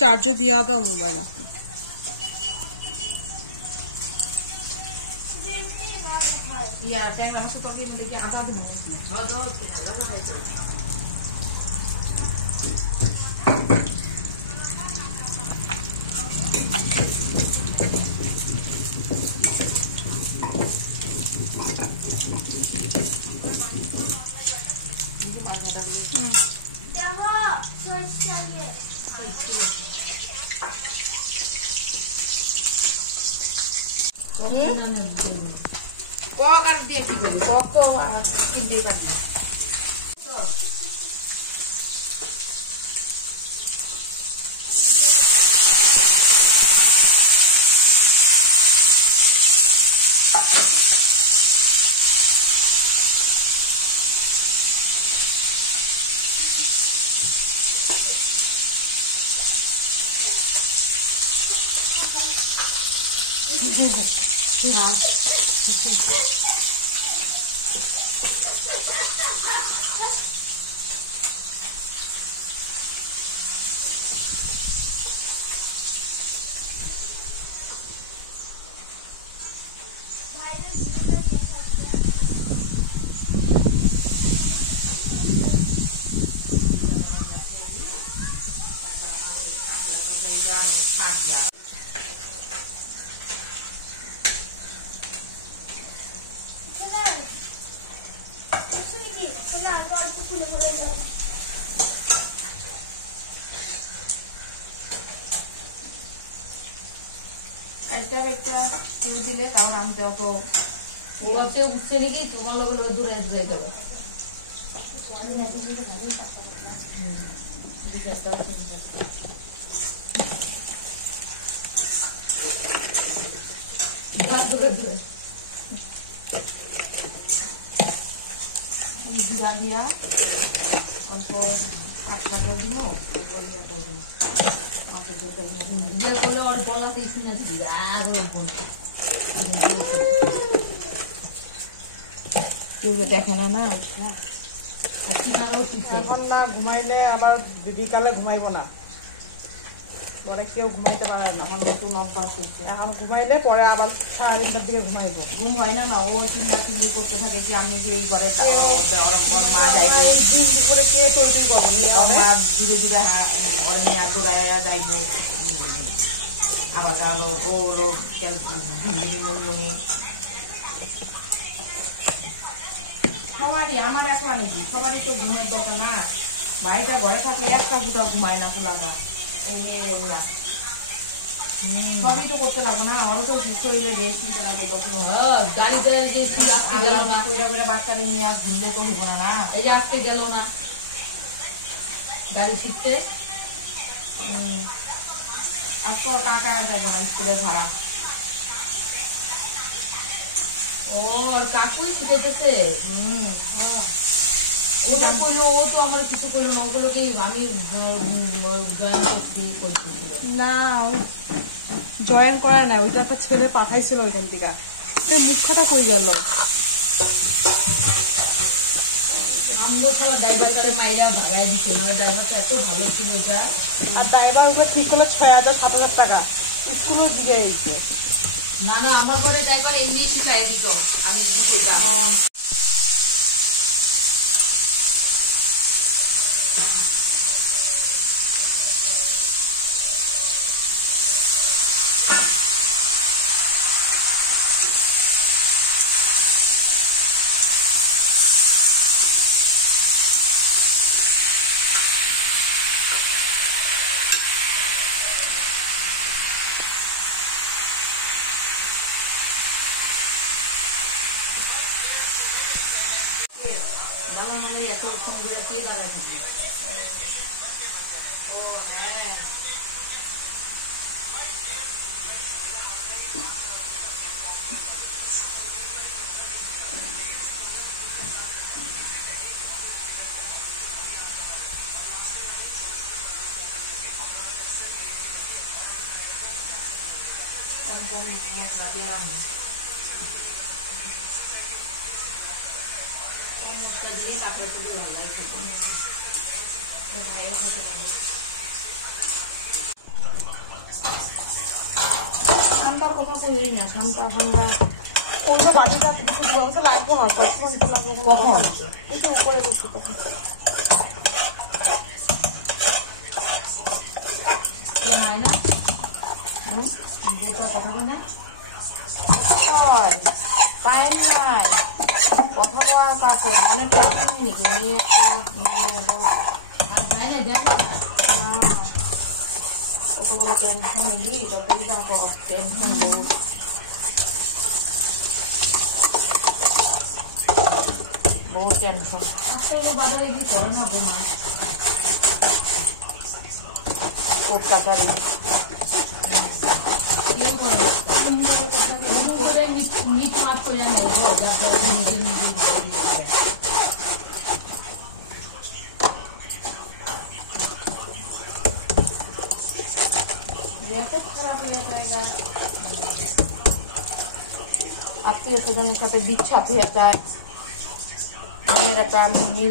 Charger दिया था mobile या टैंगरा माछ तो के मतलब कि आधा दिन Kok kan dia gitu, kok ini tadi. দিলে তাও আনতে অত ওতে উঠছে নাকি তোমার লগে দূরে যাই যাবে জিরা দিয়া অল্প কাঁচা দিব করলে ওর বলাতে শুনেছি দেখে না না এখন না ঘুমাইলে আবার বিকালে ঘুমাইব না পরে কেউ ঘুমাইতে পারে না এখন নতুন অভ্যাস হচ্ছে এখন ঘুমাইলে পরে আবার 3:30টার দিকে ঘুমাইব ঘুম হয় না না ও চিন্তা চিন্তি করতে থাকে কি আমি যে এই ঘরে মা যাই দিন দুপুরে কে তৈরি করবো ধীরে ধীরে ওর নিয়ে দৌড়াইয়া যাইব আবার ওরও সবারই আমার একটা নাকি সবারই তো ঘুমের দরকার না ভাইটা ঘরে থাকলে একটা ফুটাও ঘুমায় না ফুলাটা সবই তো করতে লাগবো না আমারও তো শরীরে রেস্ট নিতে লাগবে কখনো গাড়িতে বাচ্চা নিয়ে ঘুরলে তো হবো না এই যে আজকে গেল না গাড়ি শিখতে আজকে টাকা যাবে না স্কুলের ভাড়া ও আর কাকুই শিখেছে ওটা কইলো ও তো আমার কিছু কইলো না ওগুলোকে আমি জয়েন করছি না জয়েন করা না ওইটা একটা ছেলে পাঠাইছিল ওইখান থেকে মুখটা কই গেল আমগো খালা ড্রাইভারটারে মাইরা ভাগাই দিছে না ড্রাইভারটা এত ভালো ছিল এটা আর ড্রাইভার উপরে ঠিক হলো 6,000-7,000 টাকা স্কুলের দিকে এইছে না না আমার ঘরে ড্রাইভার এমনি শিখাই দিত আমি যদি কইতাম ঠান্ডার কথা বললি না, ঠান্ডা ঠান্ডা ওই যে বাটিটা কিছু বলতে লাগবো না, সবসময় কিছু লাগবো কখন কিছু উপরে বসে তখন হয় না কথা বলে না টাইম নাই কথা বলার কাছে অনেক টাইম নিয়ে কতগুলো টেনশন নিলি টেনশন বহুত টেনশন আজকে বাজারে কি করে না বোমা কোট কাটারি নিট মাছ করে জানে খারাপ হয়ে জায়গা আত্মীয় স্বজনের সাথে বিচ্ছাদ হয়ে যায় একটা মিল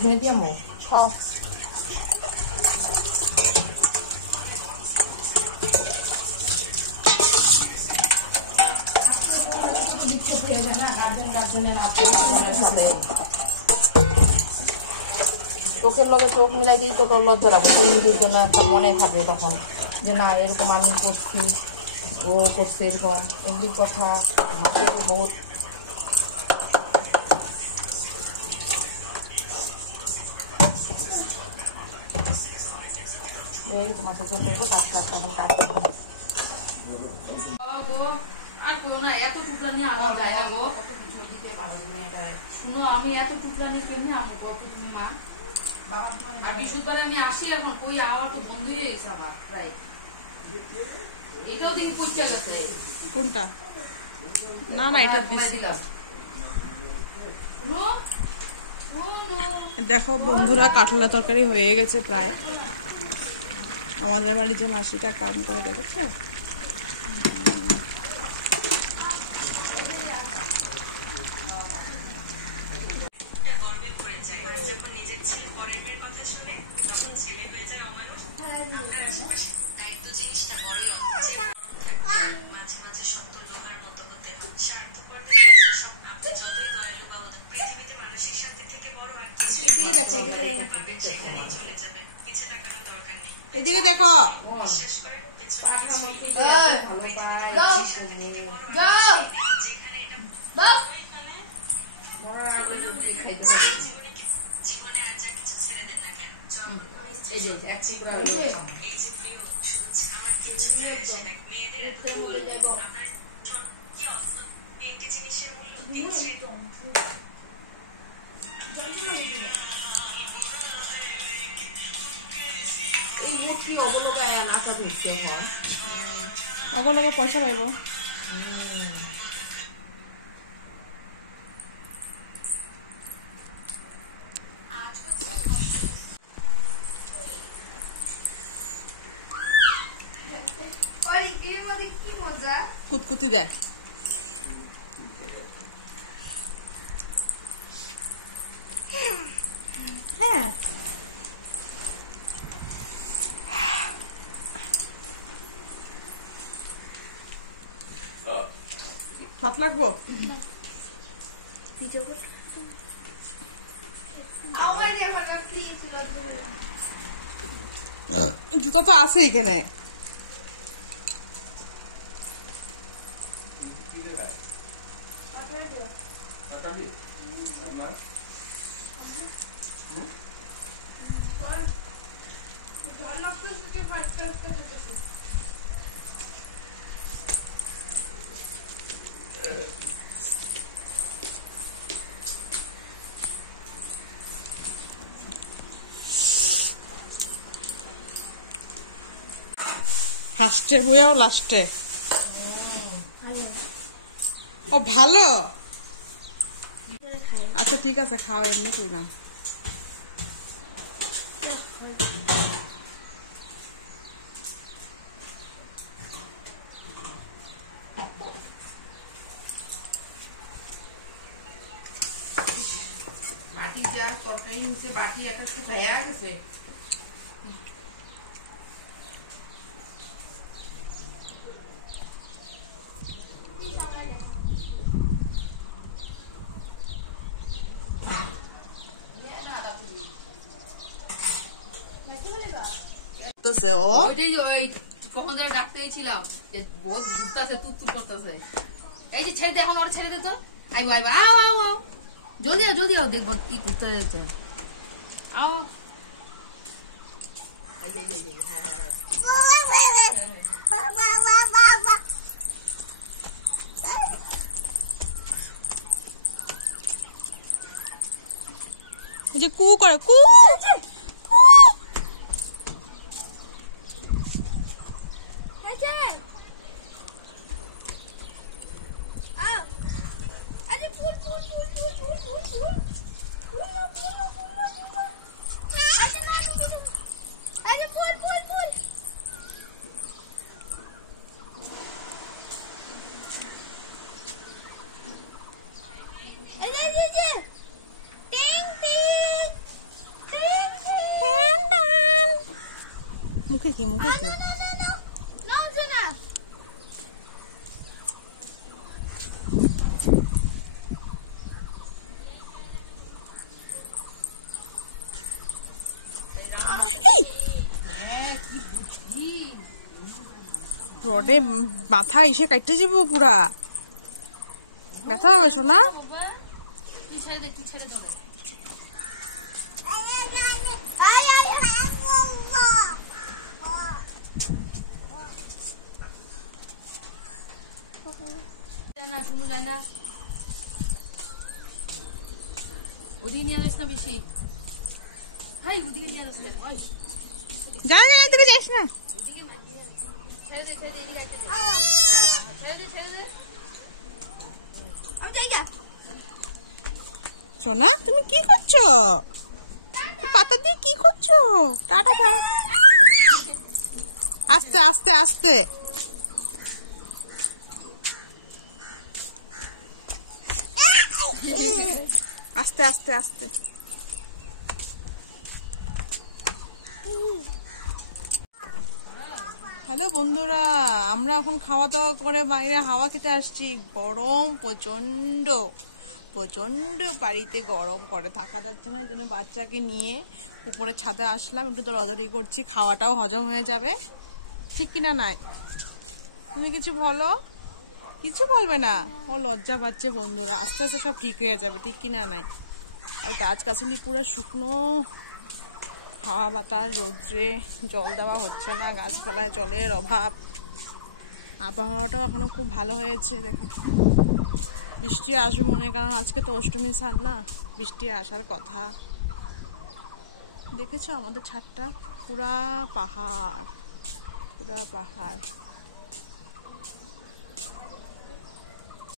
ধরে দিয়ে মো সব চোখের লগে চোখ মিলাই দিই তো তোর লজ্জা লাগবে তিনটির জন্য একটা মনে থাকবে তখন যে না এরকম আমি করছি ও করছে এরকম এগুলির কথা বহুত এত টুকরা নিয়ে আনা যায় না গো শুনো আমি এত টুকরা নিয়ে কেমনি আমি কত তুমি মা আর বিশুদ্ধবারে আমি আসি এখন কই আওয়ার তো বন্ধ হয়ে গেছে আমার প্রায় এটাও দিন পড়তে গেছে কোনটা না না এটা দিলাম দেখো বন্ধুরা কাঁঠালের তরকারি হয়ে গেছে প্রায় আমাদের বাড়ির যে মাসিটা কাম করে দেখেছে এদিকে দেখো এই মূর্তি অবলোকে নাচা ধরছে এখন অবলোকে পয়সা পাইব কুতকুতি দেখ ভাত লাগবো জুতো তো আছে এখানে ফার্স্টে হয়েও লাস্টে ও ভালো আচ্ছা ঠিক আছে খাও এমনি তুই না বাটি যা তরকারি হচ্ছে বাটি একটা শুকায়া গেছে আছে ও ওইটাই ওই কখন ধরে ডাকতে গেছিলাম যে বহুত ঘুরতেছে তুত্তুর করতেছে এই যে ছেড়ে দে এখন ওরা ছেড়ে দে তো আইবো আইবো আও আও আও যদি আও দেখবো কি ঘুরতে যাচ্ছে আও এই যে কু করে কু মুখে কি মুখে কি রডে মাথা এসে কাটতে যাবো পুরা ব্যথা হবে শোনা তুই ছেড়ে দে না শুনু যায় না ওদিকে নিয়ে যাস না বেশি হাই ওদিকে নিয়ে যাস না যা যা এদিকে যাস না ওদিকে না ছেড়ে দে এদিকে আইতে দে ছেড়ে দে আমি যাই গা সোনা তুমি কি করছো পাতা দিয়ে কি করছো টাটা আস্তে আস্তে আস্তে আস্তে আস্তে আস্তে হ্যালো বন্ধুরা আমরা এখন খাওয়া দাওয়া করে বাইরে হাওয়া খেতে আসছি গরম প্রচন্ড প্রচন্ড বাড়িতে গরম করে থাকা যাচ্ছে না জন্য বাচ্চাকে নিয়ে উপরে ছাদে আসলাম একটু দৌড়াদৌড়ি করছি খাওয়াটাও হজম হয়ে যাবে ঠিক কিনা নাই তুমি কিছু বলো কিছু বলবে না ও লজ্জা পাচ্ছে বন্ধুরা আস্তে আস্তে সব ঠিক হয়ে যাবে ঠিক কিনা নাই আর গাছ গাছালি পুরো শুকনো হাওয়া বাতাস রোদ্রে জল দেওয়া হচ্ছে না গাছপালায় জলের অভাব আবহাওয়াটাও এখনো খুব ভালো হয়েছে দেখো বৃষ্টি আসবে মনে কারণ আজকে তো অষ্টমী স্নান না বৃষ্টি আসার কথা দেখেছো আমাদের ছাদটা পুরা পাহাড়